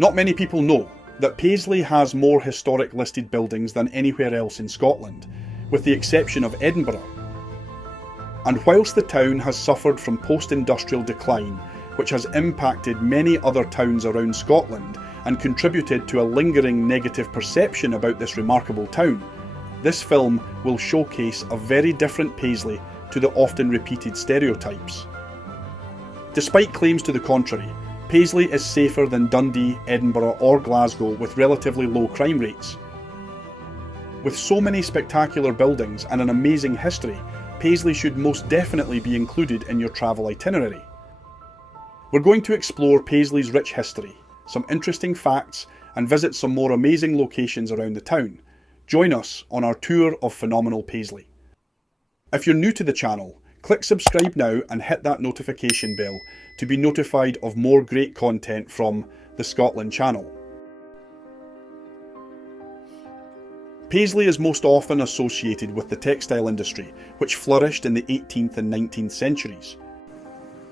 Not many people know that Paisley has more historic listed buildings than anywhere else in Scotland, with the exception of Edinburgh. And whilst the town has suffered from post-industrial decline, which has impacted many other towns around Scotland and contributed to a lingering negative perception about this remarkable town, this film will showcase a very different Paisley to the often repeated stereotypes. Despite claims to the contrary, Paisley is safer than Dundee, Edinburgh or Glasgow with relatively low crime rates. With so many spectacular buildings and an amazing history, Paisley should most definitely be included in your travel itinerary. We're going to explore Paisley's rich history, some interesting facts, and visit some more amazing locations around the town. Join us on our tour of phenomenal Paisley. If you're new to the channel, click subscribe now and hit that notification bell to be notified of more great content from the Scotland channel. Paisley is most often associated with the textile industry, which flourished in the 18th and 19th centuries.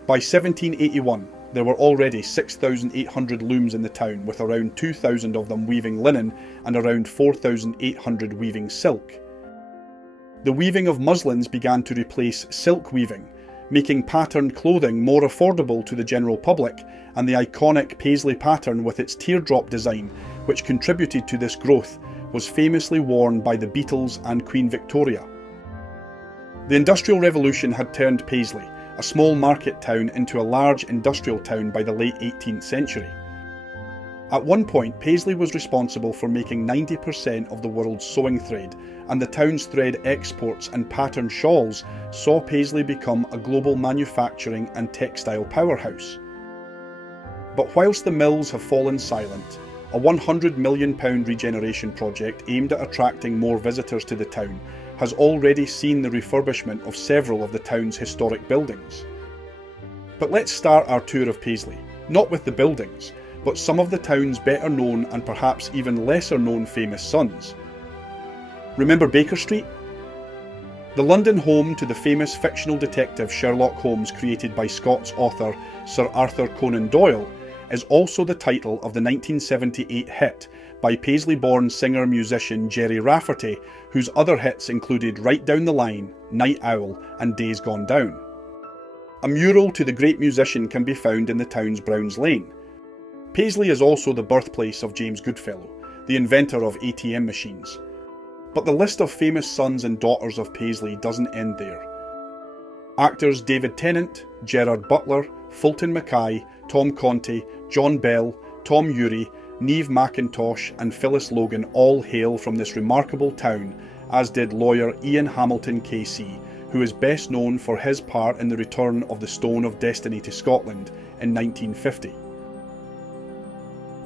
By 1781, there were already 6,800 looms in the town, with around 2,000 of them weaving linen and around 4,800 weaving silk. The weaving of muslins began to replace silk weaving, making patterned clothing more affordable to the general public, and the iconic Paisley pattern with its teardrop design, which contributed to this growth, was famously worn by the Beatles and Queen Victoria. The Industrial Revolution had turned Paisley, a small market town, into a large industrial town by the late 18th century. At one point, Paisley was responsible for making 90% of the world's sewing thread, and the town's thread exports and patterned shawls saw Paisley become a global manufacturing and textile powerhouse. But whilst the mills have fallen silent, a £100 million regeneration project aimed at attracting more visitors to the town has already seen the refurbishment of several of the town's historic buildings. But let's start our tour of Paisley, not with the buildings, but some of the town's better known and perhaps even lesser known famous sons. Remember Baker Street? The London home to the famous fictional detective Sherlock Holmes, created by Scots author Sir Arthur Conan Doyle, is also the title of the 1978 hit by Paisley-born singer-musician Gerry Rafferty, whose other hits included Right Down the Line, Night Owl and Days Gone Down. A mural to the great musician can be found in the town's Browns Lane. Paisley is also the birthplace of James Goodfellow, the inventor of ATM machines. But the list of famous sons and daughters of Paisley doesn't end there. Actors David Tennant, Gerard Butler, Fulton Mackay, Tom Conti, John Bell, Tom Ury, Niamh Mackintosh and Phyllis Logan all hail from this remarkable town, as did lawyer Ian Hamilton KC, who is best known for his part in the return of the Stone of Destiny to Scotland in 1950.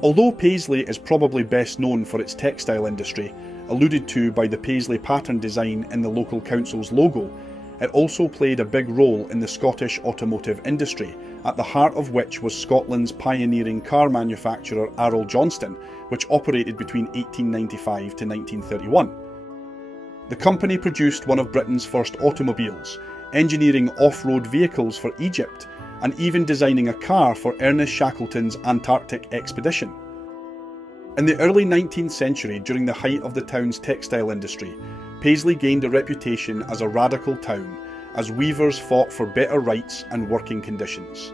Although Paisley is probably best known for its textile industry, alluded to by the Paisley pattern design in the local council's logo, it also played a big role in the Scottish automotive industry, at the heart of which was Scotland's pioneering car manufacturer Arrol-Johnston, which operated between 1895 to 1931. The company produced one of Britain's first automobiles, engineering off-road vehicles for Egypt, and even designing a car for Ernest Shackleton's Antarctic expedition. In the early 19th century, during the height of the town's textile industry, Paisley gained a reputation as a radical town, as weavers fought for better rights and working conditions.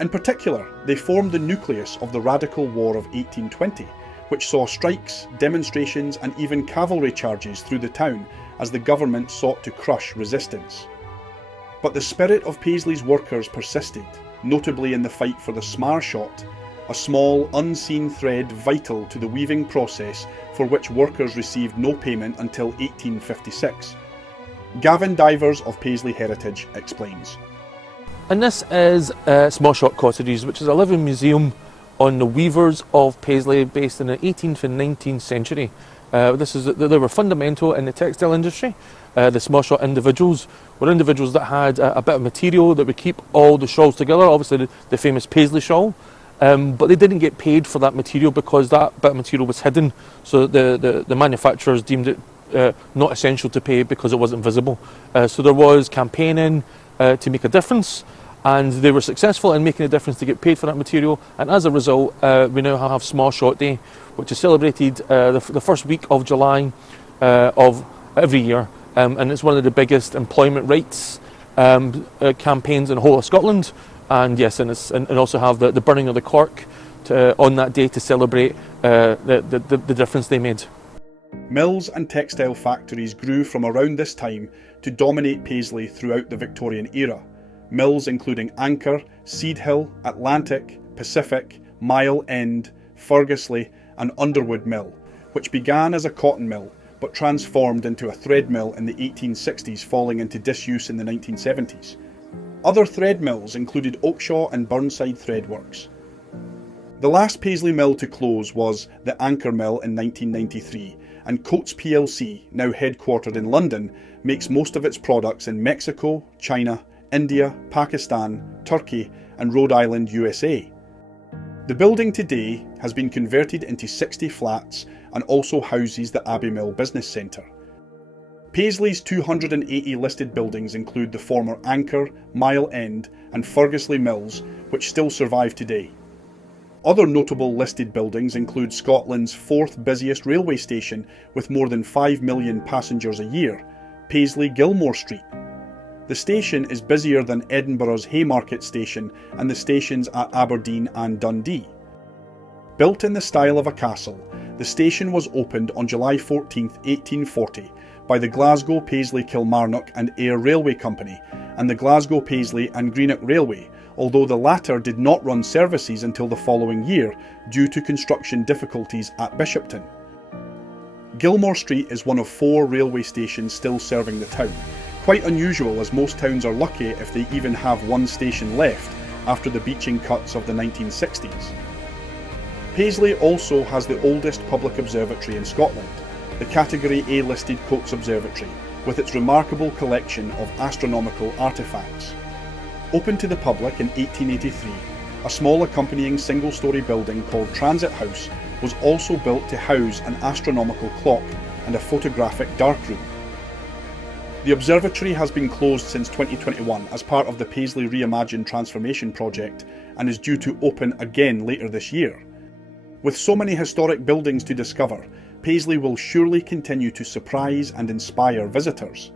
In particular, they formed the nucleus of the Radical War of 1820, which saw strikes, demonstrations and even cavalry charges through the town as the government sought to crush resistance. But the spirit of Paisley's workers persisted, notably in the fight for the Sma Shot, a small, unseen thread vital to the weaving process for which workers received no payment until 1856. Gavin Divers of Paisley Heritage explains. And this is Sma Shot Cottages, which is a living museum on the weavers of Paisley, based in the 18th and 19th century. They were fundamental in the textile industry. The Sma Shot individuals were individuals that had a bit of material that would keep all the shawls together, obviously the famous Paisley shawl, but they didn't get paid for that material because that bit of material was hidden, so the manufacturers deemed it not essential to pay because it wasn't visible. So there was campaigning to make a difference, and they were successful in making a difference to get paid for that material, and as a result we now have Sma Shot Day, which is celebrated the first week of July of every year, and it's one of the biggest employment rights campaigns in the whole of Scotland. And yes, and also have the burning of the cork on that day to celebrate the difference they made. Mills and textile factories grew from around this time to dominate Paisley throughout the Victorian era. Mills including Anchor, Seedhill, Atlantic, Pacific, Mile End, Ferguslie and Underwood Mill, which began as a cotton mill but transformed into a thread mill in the 1860s, falling into disuse in the 1970s. Other thread mills included Oakshaw and Burnside threadworks. The last Paisley mill to close was the Anchor Mill in 1993, and Coates plc, now headquartered in London, makes most of its products in Mexico, China, India, Pakistan, Turkey and Rhode Island, USA. The building today has been converted into 60 flats and also houses the Abbey Mill Business Centre. Paisley's 280 listed buildings include the former Anchor, Mile End and Ferguslie Mills, which still survive today. Other notable listed buildings include Scotland's fourth busiest railway station with more than 5 million passengers a year, Paisley Gilmour Street. The station is busier than Edinburgh's Haymarket station and the stations at Aberdeen and Dundee. Built in the style of a castle, the station was opened on July 14, 1840 by the Glasgow Paisley Kilmarnock and Ayr Railway Company and the Glasgow Paisley and Greenock Railway, although the latter did not run services until the following year due to construction difficulties at Bishopton. Gilmour Street is one of 4 railway stations still serving the town, quite unusual as most towns are lucky if they even have one station left after the beaching cuts of the 1960s. Paisley also has the oldest public observatory in Scotland, the Category A listed Coates Observatory, with its remarkable collection of astronomical artefacts. Opened to the public in 1883, a small accompanying single-storey building called Transit House was also built to house an astronomical clock and a photographic darkroom. The observatory has been closed since 2021 as part of the Paisley Reimagined Transformation project and is due to open again later this year. With so many historic buildings to discover, Paisley will surely continue to surprise and inspire visitors.